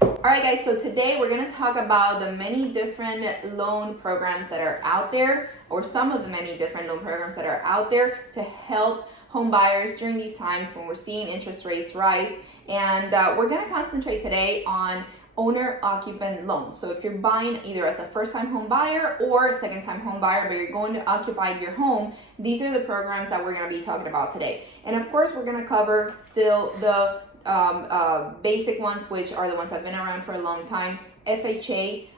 Alright guys, so today we're going to talk about the many different loan programs that are out there, or some of the many different loan programs that are out there to help home buyers during these times when we're seeing interest rates rise. And we're going to concentrate today on owner-occupant loans. So if you're buying either as a first-time home buyer or a second-time home buyer, but you're going to occupy your home, these are the programs that we're going to be talking about today. And of course, we're going to cover still the basic ones, which are the ones that have been around for a long time. FHA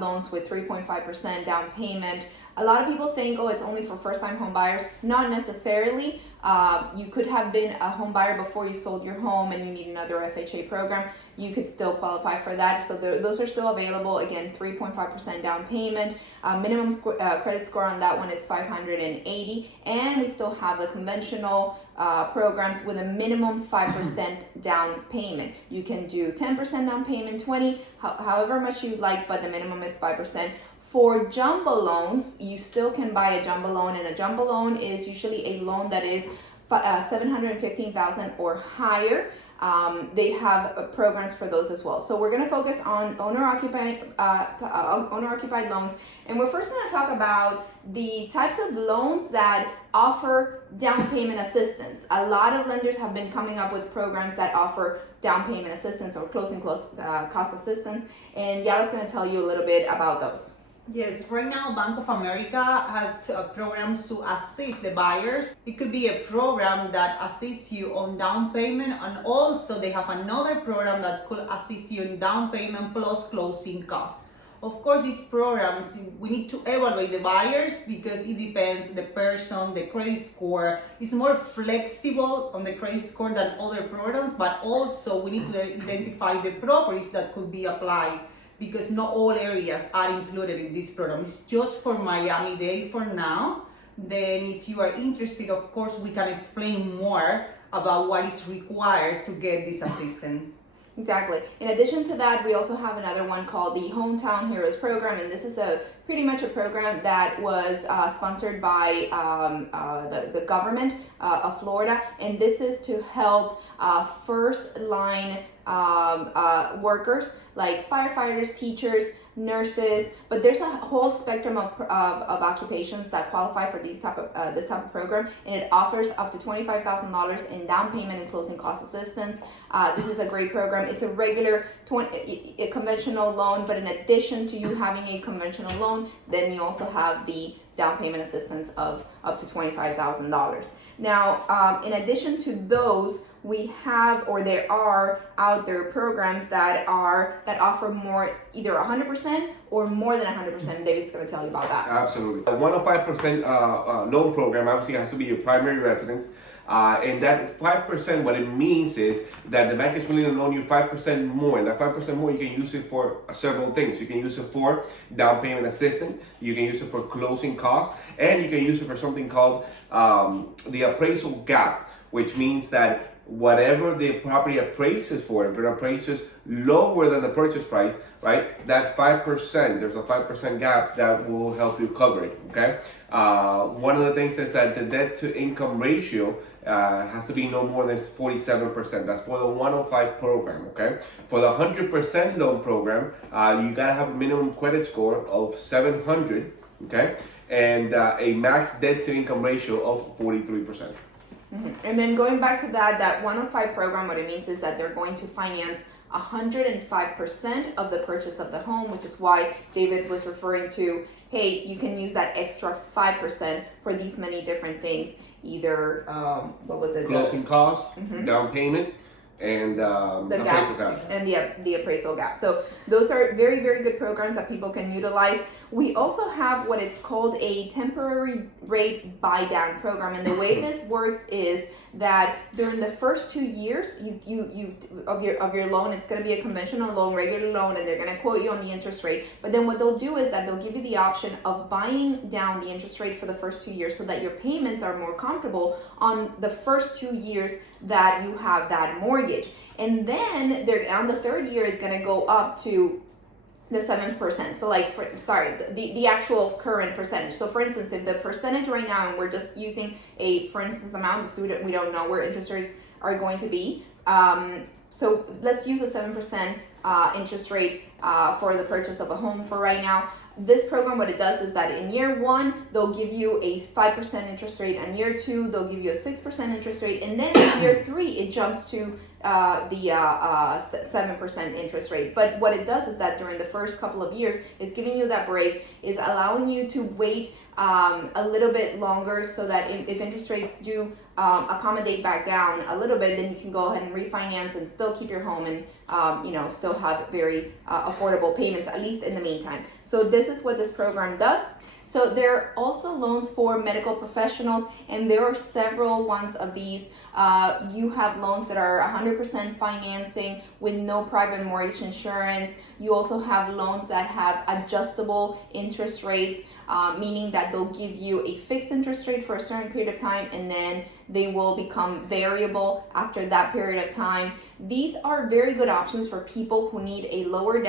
loans with 3.5% down payment. A lot of people think, oh, it's only for first-time home buyers. Not necessarily. You could have been a home buyer before you sold your home and you need another FHA program. You could still qualify for that. So those are still available. Again, 3.5% down payment. Minimum credit score on that one is 580. And we still have the conventional programs with a minimum 5% down payment. You can do 10% down payment, 20, however much you like, but the minimum is 5%. For jumbo loans, you still can buy a jumbo loan, and a jumbo loan is usually a loan that is $715,000 or higher. They have programs for those as well. So we're going to focus on owner-occupied loans, and we're first going to talk about the types of loans that offer down payment assistance. A lot of lenders have been coming up with programs that offer down payment assistance or closing cost assistance, and Yala's going to tell you a little bit about those. Yes, right now Bank of America has programs to assist the buyers. It could be a program that assists you on down payment, and also they have another program that could assist you in down payment plus closing costs. Of course, these programs, we need to evaluate the buyers because it depends the person, the credit score. It's more flexible on the credit score than other programs, but also we need to identify the properties that could be applied, because not all areas are included in this program. It's just for Miami-Dade for now. Then if you are interested, of course, we can explain more about what is required to get this assistance. Exactly. In addition to that, we also have another one called the Hometown Heroes Program, and this is pretty much a program that was sponsored by the government of Florida, and this is to help first line workers like firefighters, teachers, nurses, but there's a whole spectrum of occupations that qualify for this type of program, and it offers up to $25,000 in down payment and closing cost assistance. This is a great program. It's a regular a conventional loan, but in addition to you having a conventional loan, then you also have the down payment assistance of up to $25,000. Now, in addition to those, we have, or there are out there programs that offer more, either 100% or more than 100%. David's going to tell you about that. Absolutely. A 105% loan program obviously has to be your primary residence. And that 5%, what it means is that the bank is willing to loan you 5% more. And that 5% more, you can use it for several things. You can use it for down payment assistance. You can use it for closing costs. And you can use it for something called the appraisal gap, which means that whatever the property appraises for, if it appraises lower than the purchase price, right, that 5%, there's a 5% gap that will help you cover it, okay? One of the things is that the debt to income ratio has to be no more than 47%. That's for the 105 program, okay? For the 100% loan program, you gotta have a minimum credit score of 700, okay? And a max debt to income ratio of 43%. And then going back to that 105 program, what it means is that they're going to finance 105% of the purchase of the home, which is why David was referring to, hey, you can use that extra 5% for these many different things. Either, what was it? Closing costs, down payment, and the appraisal gap. And the appraisal gap. So those are very, very good programs that people can utilize. We also have what is called a temporary rate buy down program, and the way this works is that during the first 2 years of your loan, it's going to be a conventional loan, regular loan, and they're going to quote you on the interest rate. But then what they'll do is that they'll give you the option of buying down the interest rate for the first 2 years so that your payments are more comfortable on the first 2 years that you have that mortgage. And then on the third year is going to go up to the 7%. So like, the actual current percentage. So for instance, if the percentage right now, and we're just using a, for instance, amount, so we don't know where interest rates are going to be. So let's use the 7% interest rate for the purchase of a home for right now. This program, what it does is that in year 1, they'll give you a 5% interest rate. In year 2, they'll give you a 6% interest rate. And then in year 3, it jumps to the 7% interest rate. But what it does is that during the first couple of years, it's giving you that break, is allowing you to wait a little bit longer, so that if interest rates do accommodate back down a little bit, then you can go ahead and refinance and still keep your home and still have very affordable payments, at least in the meantime. So this is what this program does. So there are also loans for medical professionals, and there are several ones of these. You have loans that are 100% financing with no private mortgage insurance. You also have loans that have adjustable interest rates, meaning that they'll give you a fixed interest rate for a certain period of time, and then they will become variable after that period of time. These are very good options for people who need a lower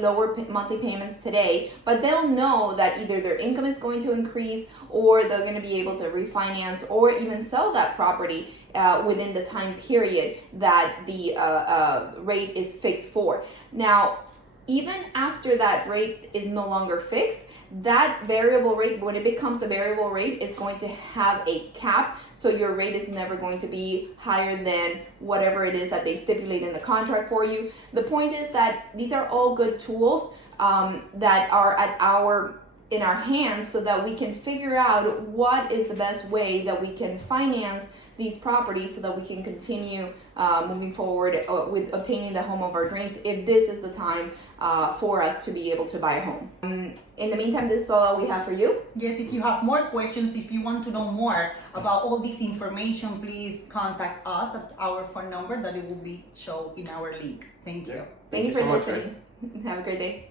lower monthly payments today, but they'll know that either their income is going to increase, or they're going to be able to refinance or even sell that property within the time period that the rate is fixed for. Now, even after that rate is no longer fixed, that variable rate, when it becomes a variable rate, is going to have a cap. So your rate is never going to be higher than whatever it is that they stipulate in the contract for you. The point is that these are all good tools that are in our hands, so that we can figure out what is the best way that we can finance these properties, so that we can continue moving forward with obtaining the home of our dreams, if this is the time for us to be able to buy a home. In the meantime, this is all we have for you. Yes, if you have more questions, if you want to know more about all this information, please contact us at our phone number that it will be shown in our link. Thank you. Thank you for so much, listening. Have a great day.